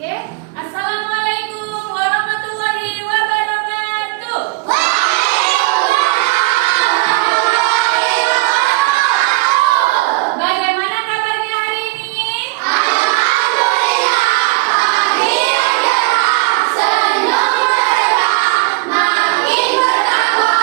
Oke, Assalamualaikum warahmatullahi wabarakatuh. Bagaimana kabarnya hari ini? Alhamdulillah, bahagia gerah, senyum berkah, makin bertakwa,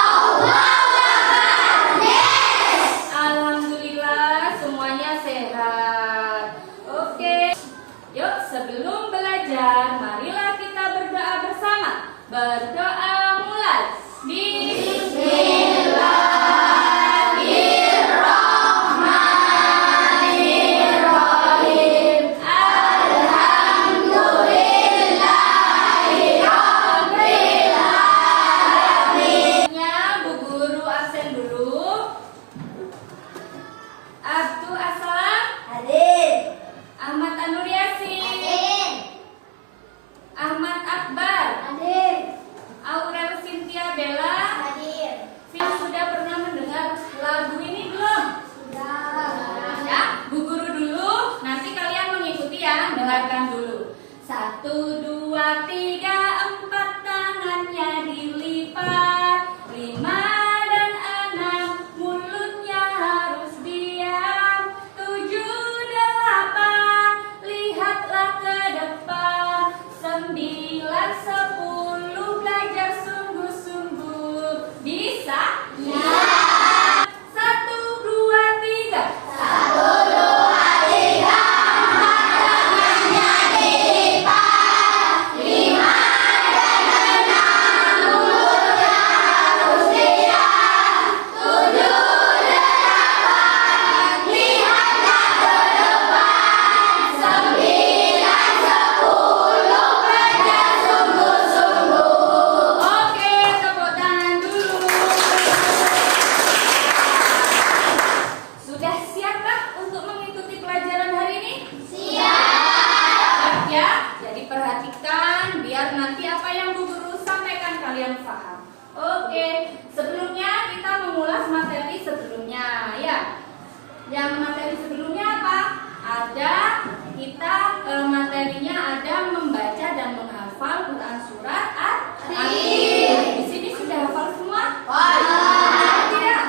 Allahu Akbar. Yes. Alhamdulillah semuanya sehat. Oke, yuk sebelum belajar, marilah kita berdoa bersama. Berdoa mulai. Bismillahirrahmanirrahim. Alhamdulillahirabbil alamin. Bu Guru absen dulu. Abdu Assalam, Hadir. Ahmad Anur Yasin, Hadir. Ahmad Akbar, Hadir. Aurel Cynthia Bella. Hadir. Sudah pernah mendengar lagu ini belum? Sudah. Ya, Bu Guru dulu, nanti kalian mengikuti ya, dengarkan dulu. 1, 2, 3, 4 tangannya dilipat, 5 dan 6 mulutnya harus diam, 7, 8 lihatlah ke depan, 9, 10 belajar sungguh-sungguh. Bisa? Ya. 1, 2, 3. 1, 2, 3, 4 tangannya dilipat, 5 dan 6 mulutnya harus diam, 7 dan 8 lihatlah ke depan, 9, 10 belajar sungguh-sungguh. Oke, tepuk tangan dulu. Sudah siapkah untuk mengikuti pelajaran hari ini? Siap. Ya, jadi perhatikan biar nanti apa yang Bu Guru sampaikan kalian paham. Oke, sebelumnya kita mengulas materi sebelumnya ya. Yang materi sebelumnya apa? Ada materinya ada membaca dan menghafal Quran surat At-Tarim. Di sini sudah hafal semua? Tidak?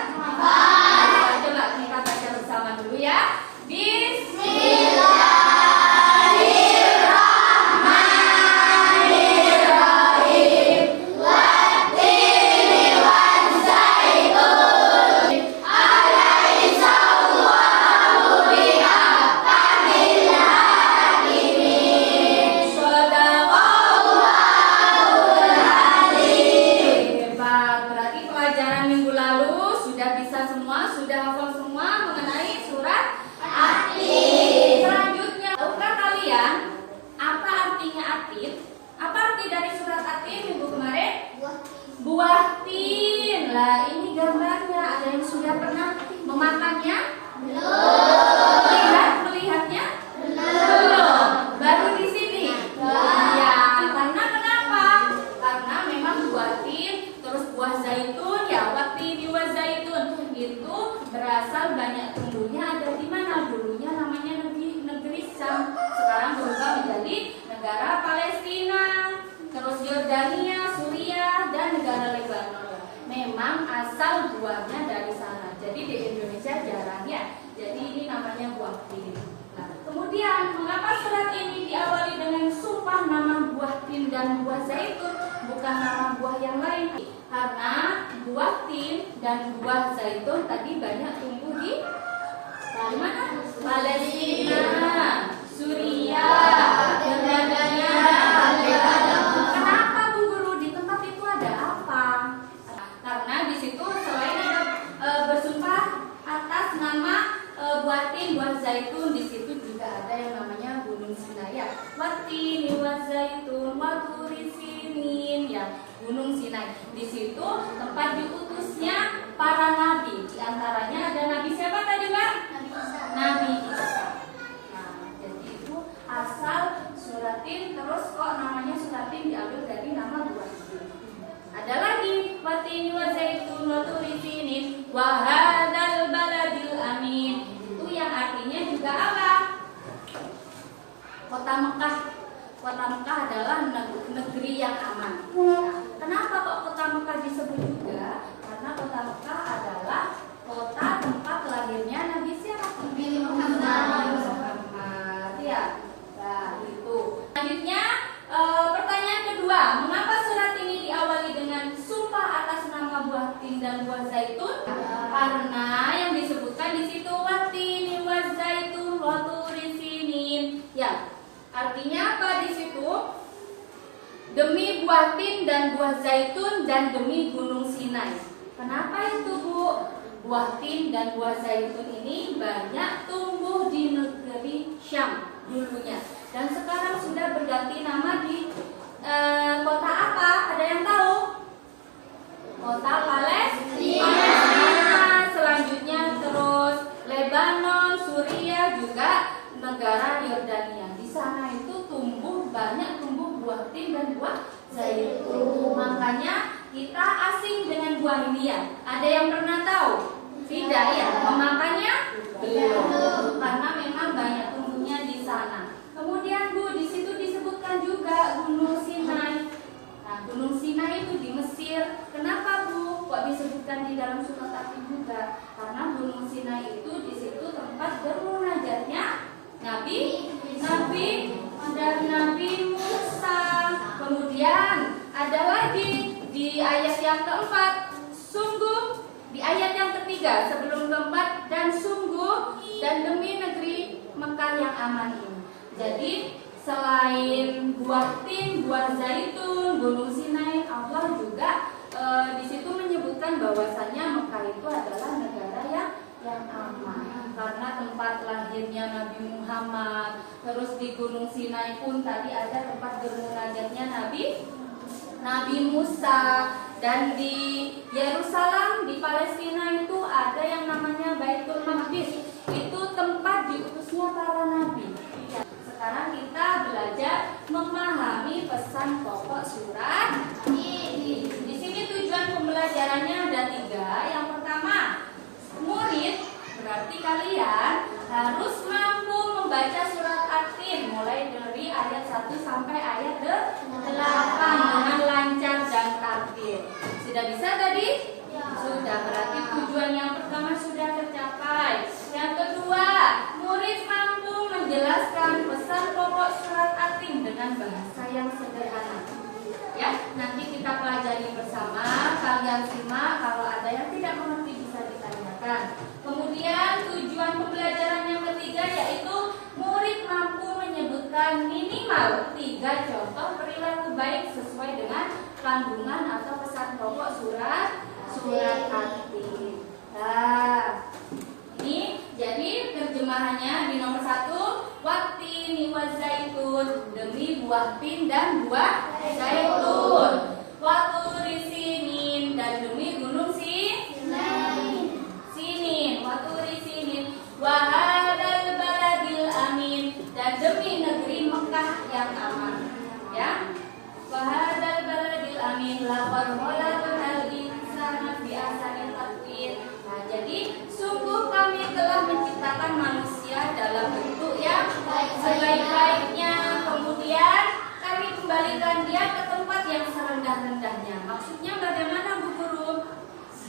Coba kita baca bersama dulu ya. Bismillahirrahmanirrahim. Wattini wazzaitun. Alaysa Allahu bihakamil hakimin. Shadaqallahul azim. Hebat, berarti pelajaran minggu lalu sudah bisa semua, sudah hafal semua mengenai surat Atin. Selanjutnya, tahukah kalian apa artinya atin? Apa arti dari surat Atin minggu kemarin? Buah tin. Lah, ini gambarnya. Ada yang sudah pernah memakannya? Melihatnya? Belum. Baru di sini. Ya, karena kenapa? Karena memang buah tin, terus buah zaitun, ya wattini wa zaitun itu berasal banyak tumbuhnya ada di mana? Dulunya namanya negeri Syam, sekarang berubah menjadi negara Palestina, terus Yordania, Suriah, dan negara Lebanon. Memang asal buahnya dari sana. Jadi di Indonesia jarang ya. Jadi ini namanya buah tin. Nah, kemudian mengapa surat ini diawali dengan sumpah nama buah tin dan buah zaitun, bukan nama buah yang lain? Karena buah tin dan buah zaitun tadi banyak tumbuh di mana? Palestina, Suriah, Yordania, Lebanon. Kenapa Bu Guru di tempat itu ada apa? Karena di situ selain ada bersumpah atas nama buah tin, buah zaitun, di situ juga ada yang namanya Gunung Sinai. Wattini wa zaitun wa turi sinin, ya, Gunung Sinai. Di situ tempat diutusnya para nabi. Di antaranya ada nabi siapa tadi, Mbak? Nabi Isa. Nah, jadi itu asal suratin, terus kok namanya suratin diambil dari nama buah tin. Ada lagi wattini wa zaitun wa turi sinin wa hadzal baladil amin. Itu yang artinya juga apa? Kota Mekah. kota Mekah adalah negeri yang aman. Nah, kenapa kok kota Mekah disebut juga? Karena kota Mekah adalah kota tempat lahirnya Nabi siapa? Nabi Muhammad. Ya. Nah, itu. Selanjutnya pertanyaan kedua, mengapa surat ini diawali dengan sumpah atas nama buah tin dan buah zaitun? Karena yang disebutkan di situ watini wa zaitun wa turi sinin. Ya, artinya apa di situ? Demi buah tin dan buah zaitun dan demi gunung Sinai. Kenapa itu, Bu? Buah tin dan buah zaitun ini banyak tumbuh di negeri Syam dulunya, dan sekarang sudah berganti nama di kota apa? Ada yang tahu? Kota Palestina. Selanjutnya terus Lebanon, Suriah, juga negara Yordania. Di sana itu banyak tumbuh buah tin dan buah zaitun. Makanya kita asing dengan buah ini ya. Ada yang pernah tahu? Tidak ya? Memakannya? Belum. Karena memang banyak tumbuhnya di sana. Kemudian Bu, di situ disebutkan juga Gunung Sinai. Nah, Gunung Sinai itu di Mesir. Kenapa Bu? Kok disebutkan di dalam surat At-Tin juga? Karena Gunung Sinai itu di situ tempat bermunajatnya Nabi dan Nabi Musa. Kemudian ada lagi di ayat yang keempat, sungguh di ayat yang ketiga sebelum keempat, dan sungguh dan demi negeri Mekah yang aman ini. Jadi selain buah tin, buah zaitun, Gunung Sinai, Allah juga di situ menyebutkan bahwasannya Mekah itu adalah negara yang aman karena tempat lahirnya Nabi Muhammad. Terus di Gunung Sinai pun tadi ada tempat bermunajatnya Nabi Musa. Dan di Yerusalem di Palestina itu ada yang namanya Baitul Maqdis. Itu tempat diutusnya para nabi. Sekarang kita belajar memahami pesan pokok surat ini. Di sini tujuan pembelajarannya ada 3. Yang pertama, murid, berarti kalian harus mampu membaca surat At-Tin mulai dari ayat 1 sampai ayat 8 dengan lancar dan tartil. Sudah bisa tadi? Sudah, berarti tujuan yang pertama sudah tercapai. Yang kedua, murid mampu menjelaskan pesan pokok surat At-Tin dengan bahasa yang sederhana. Ya, nanti kita pelajari bersama. Kalian simak, kalau ada yang tidak mengerti bisa ditanyakan. Kemudian tujuan pembelajaran yang ketiga yaitu murid mampu menyebutkan minimal 3 contoh perilaku baik sesuai dengan kandungan atau pesan pokok surat At-Tin. Nah, ini jadi terjemahannya di nomor 1, wattini wa zaitun, demi buah tin dan buah zaitun. Waturi sinin, dan demi gunung Sinin. Waturi sinin. Wahadal baladil amin, dan demi negeri Mekah yang aman. Ya. Wahadal baladil amin, laqad khalaqnal insana fi ahsani taqwim. Nah, jadi sungguh kami telah menciptakan manusia dalam bentuk yang sebaik-baiknya. Kemudian kami kembalikan dia ke tempat yang serendah-rendahnya. Maksudnya bagaimana, Bu Guru?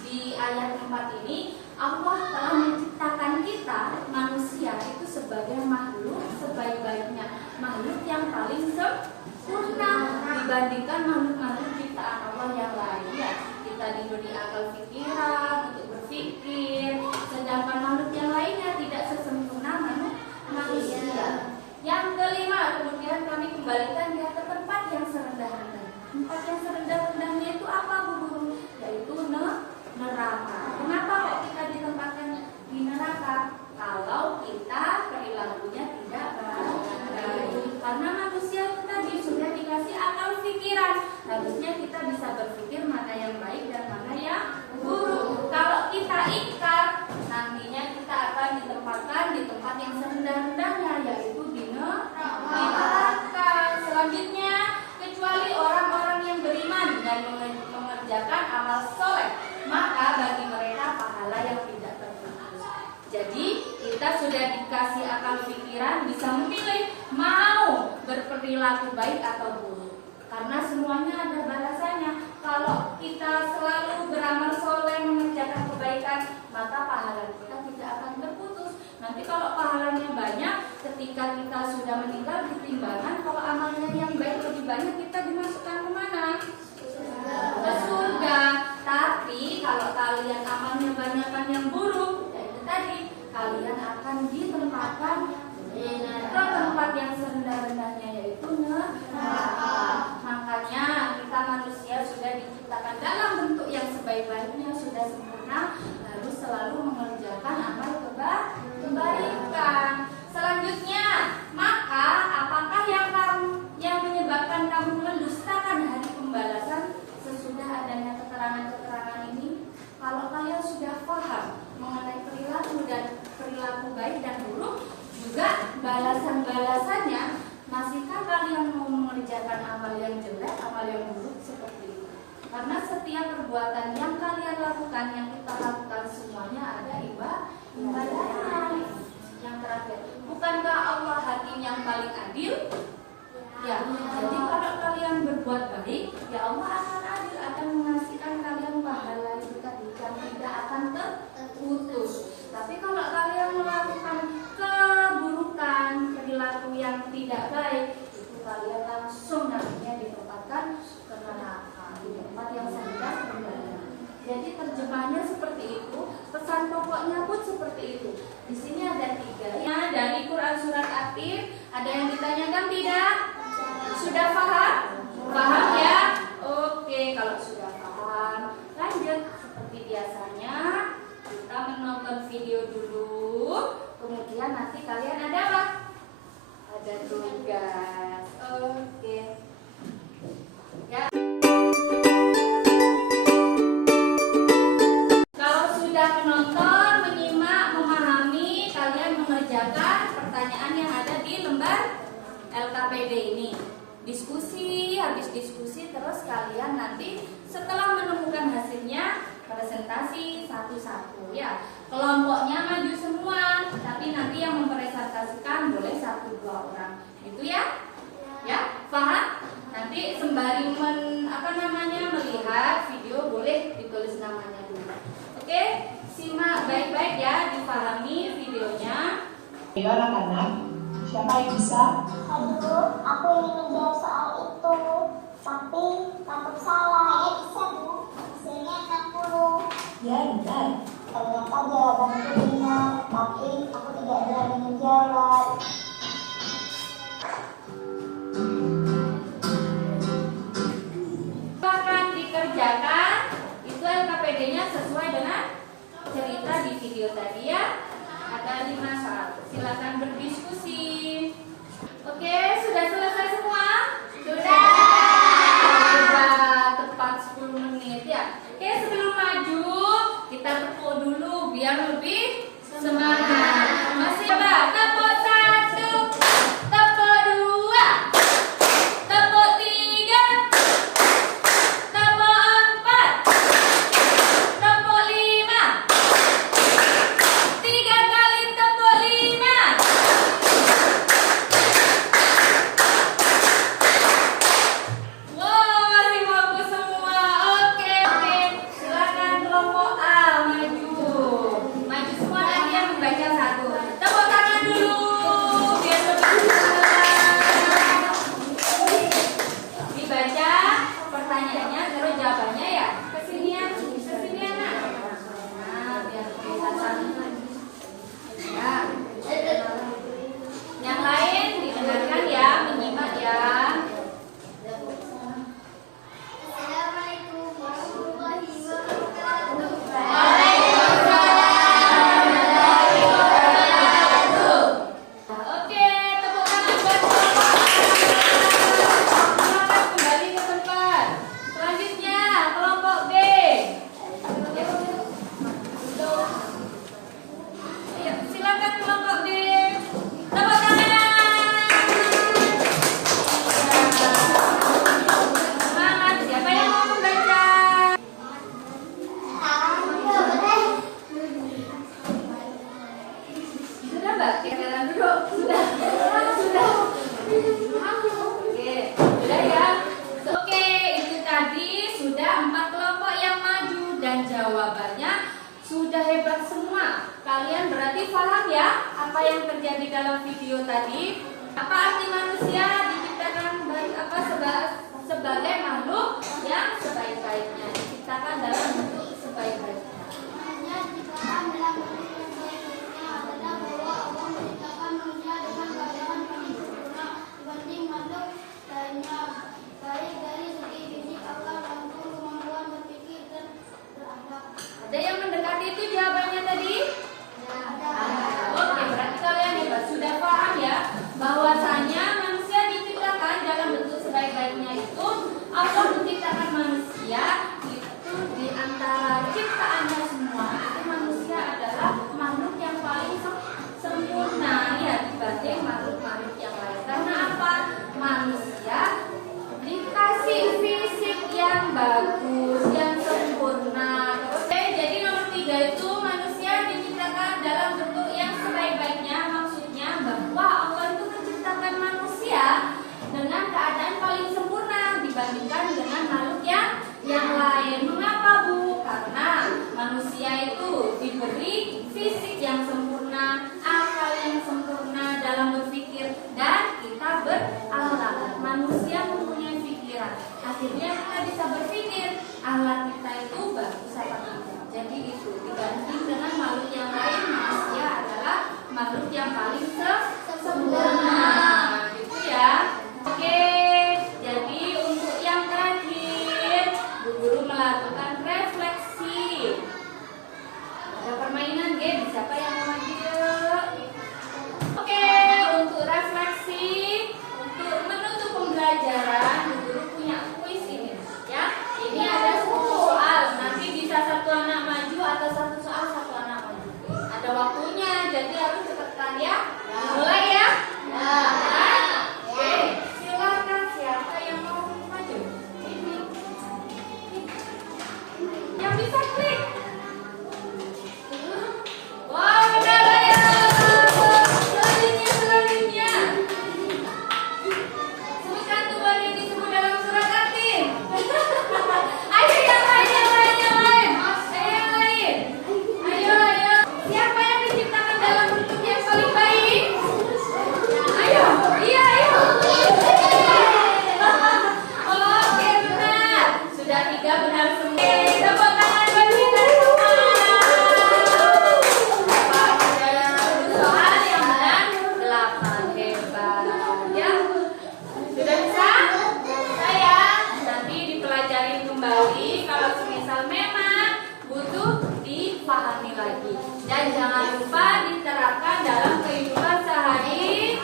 Di ayat 4 ini Allah telah menciptakan kita manusia itu sebagai makhluk sebaik-baiknya, makhluk yang paling sempurna dibandingkan makhluk-makhluk ciptaan Allah yang lain. Ya, kita diberi akal pikiran untuk berpikir, sedangkan makhluk yang lainnya tidak sesempurna manusia. Yang kelima, kemudian kami kembalikan dia ke tempat yang serendah-rendahnya. Tempat yang serendah-rendahnya itu apa, Bu Guru? Yaitu neraka. Kenapa kok kita ditempatkan di neraka? Kalau kita perilakunya tidak baik. Karena manusia itu tadi sudah dikasih akal pikiran. Harusnya kita bisa berpikir mana yang baik dan mana yang buruk. Kalau kita ingkar, nantinya kita akan ditempatkan di tempat yang serendah-rendahnya, yaitu di neraka. Selanjutnya, kecuali orang-orang yang beriman dan mengerjakan amal soleh, maka bagi mereka perilaku baik atau buruk. Karena semuanya ada balasannya. Kalau kita selalu beramal soleh mengerjakan kebaikan, maka pahala kita tidak akan terputus. Nanti kalau pahalanya banyak, ketika kita sudah meninggal di timbangan, kalau amalnya yang baik lebih banyak, kita dimasukkan kemana? Ke surga. Tapi kalau kalian amalnya banyakan yang buruk, ya itu tadi, kalian akan ditempatkan ke tempat yang serendah-rendahnya, yaitu neraka. Makanya kita manusia sudah diciptakan dalam bentuk yang sebaik-baiknya, sudah sempurna, harus selalu mengerjakan amal kebaikan. Selanjutnya, maka apakah yang menyebabkan kamu mendustakan hari pembalasan sesudah adanya keterangan-keterangan ini? Kalau kalian sudah paham mengenai perilaku baik dan buruk, juga balasan-balasannya, masihkah kalian mau mengerjakan amal yang jelek, amal yang buruk seperti itu? Karena setiap perbuatan yang kalian lakukan, yang kita lakukan, semuanya ada ibadahnya. Yang terakhir, bukankah Allah hakim yang paling adil? Ya, jadi kalau kalian berbuat baik, ya Allah akan adil, akan mengasihkan kalian pahala itu tadi yang tidak akan terputus. Tapi kalau kalian melakukan keburukan, perilaku yang tidak baik, itu kalian langsung nantinya ditempatkan ke neraka, di tempat yang sangat rendah. Jadi terjemahnya seperti itu, pesan pokoknya pun seperti itu. Di sini ada 3. Dari Quran surat At-Tir, ada yang ditanyakan tidak? Sudah paham? Paham ya? Oke, kalau sudah paham, lanjut seperti biasanya. Kita menonton video dulu, kemudian nanti kalian ada apa? Ada tugas. Oke. Ya. Kalau sudah menonton, menyimak, memahami, kalian mengerjakan pertanyaan yang ada di lembar LKPD ini. Diskusi, habis diskusi terus kalian nanti setelah menemukan hasilnya presentasi satu-satu ya. Kelompoknya maju semua, tapi nanti yang mempresentasikan boleh 1-2 orang. Gitu ya? Ya, paham? Nanti sembari melihat video boleh ditulis namanya dulu. Oke? Simak baik-baik ya, dipahami videonya. Ayo anak-anak, siapa yang bisa? Aduh, aku ingin menjawab soal itu, tapi takut salah. Saya bisa, Bu. Hasilnya 60. Ya, benar. Ternyata jawabanku benar, tapi aku tidak berani menjawab. Silakan dikerjakan. Itu LKPD-nya sesuai dengan cerita di video tadi ya. Ada 5 soal. Silakan berdiskusi. Oke, sudah selesai semua? Sudah. Tepat 10 menit ya. Oke, sebelum maju kita tepuk dulu biar lebih semangat. Masih coba tepuk 1. sebagai makhluk yang sebaik-baiknya, diciptakan dalam bentuk sebaik-baiknya. Hanya dikatakan dalam bentuk yang sebaik-baiknya adalah bahwa Allah menciptakan manusia dengan keadaan paling sempurna dibanding makhluk lainnya, baik dari segi fisik, akal, maupun kemampuan berpikir dan berakhlak. Ada yang mendekati itu jawabannya tadi? Oke, berarti kalian hebat, sudah paham ya bahwasanya manusia diciptakan dalam bentuk sebaik-baiknya itu. Allah menciptakan manusia itu di antara ciptaannya semua itu manusia adalah makhluk yang paling sempurna ya dibanding makhluk-makhluk yang lain. Karena apa? Manusia dikasih fisik yang bagus, yang sempurna. Oke, jadi nomor 3 itu manusia diciptakan dalam bentuk yang sebaik-baiknya. Maksudnya bahwa Allah itu menciptakan manusia dengan keadaan paling sempurna dibandingkan dengan makhluk yang lain. Mengapa, Bu? Karena manusia itu diberi fisik yang sempurna, akal yang sempurna dalam berpikir, dan kita berakhlak. Manusia mempunyai pikiran, akhirnya kita bisa berpikir akhlak kita itu bagus apa tidak. Jadi itu dibanding dengan makhluk yang lain, manusia adalah makhluk yang paling sempurna. Gitu ya. Oke, jadi untuk yang terakhir, Bu Guru melakukan refleksi. Ada permainan game, siapa yang mau maju? Oke, untuk refleksi, untuk menutup pembelajaran, Bu Guru punya kuis ini, ya. Ini ada 10 soal, nanti bisa satu anak maju atau satu soal satu anak maju. Ada waktunya, jadi harus cepatkan ya. Mulai ya. Oke, silakan siapa yang mau maju? Ini. Yang bisa klik. Wah, benar ya. Selanjutnya. Sebutkan tuan yang disebut dalam surat Yasin. Ayo yang lain. Ayo. Siapa yang diciptakan dalam bentuk yang paling baik? Ayo. Iya, ayo. Oke, benar. Sudah 3 benar semua. Tepuk tangan buat kita semua. Soal yang benar 8. Hebat. Ya. Sudah bisa? Saya nanti dipelajarin kembali kalau semisal memang butuh dipahami lagi. Dan jangan lupa diterapkan dalam kehidupan sehari-hari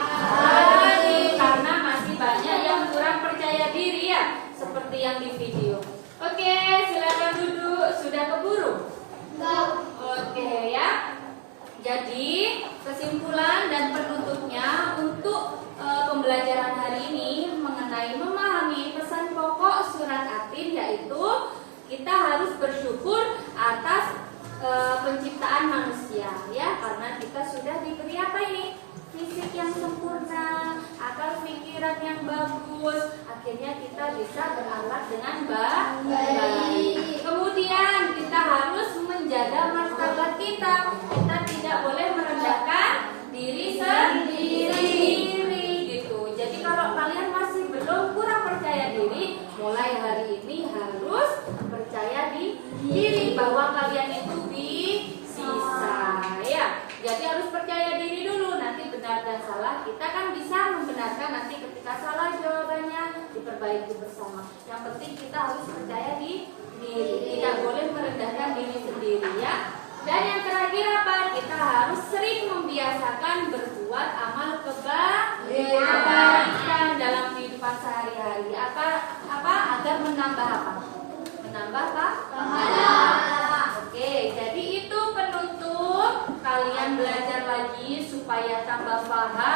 karena masih banyak yang kurang percaya diri ya, seperti yang di video. Oke, silakan duduk. Sudah keburu? Oke ya. Jadi kesimpulan dan penutupnya untuk pembelajaran hari ini mengenai memahami pesan pokok surat Atin, yaitu kita harus bersyukur atas penciptaan manusia ya, karena kita sudah diberi apa ini? Fisik yang sempurna, akal pikiran yang bagus, akhirnya kita bisa berakhlak dengan baik. Kemudian kita harus menjaga martabat kita. Kita tidak boleh merendahkan diri sendiri gitu. Jadi kalau kalian masih belum kurang percaya diri, mulai hari ini harus percaya diri bahwa kalian itu bisa ya. Jadi harus percaya diri dulu, nanti benar dan salah kita kan bisa membenarkan, nanti ketika salah jawabannya diperbaiki bersama. Yang penting kita harus percaya diri, tidak boleh merendahkan diri sendiri ya. Dan yang terakhir apa? Kita harus sering membiasakan berbuat amal kebaikan dalam kehidupan sehari-hari. Apa? Agar menambah apa? Menambah apa? Oke, jadi itu penutup. Kalian belajar lagi supaya tambah paham.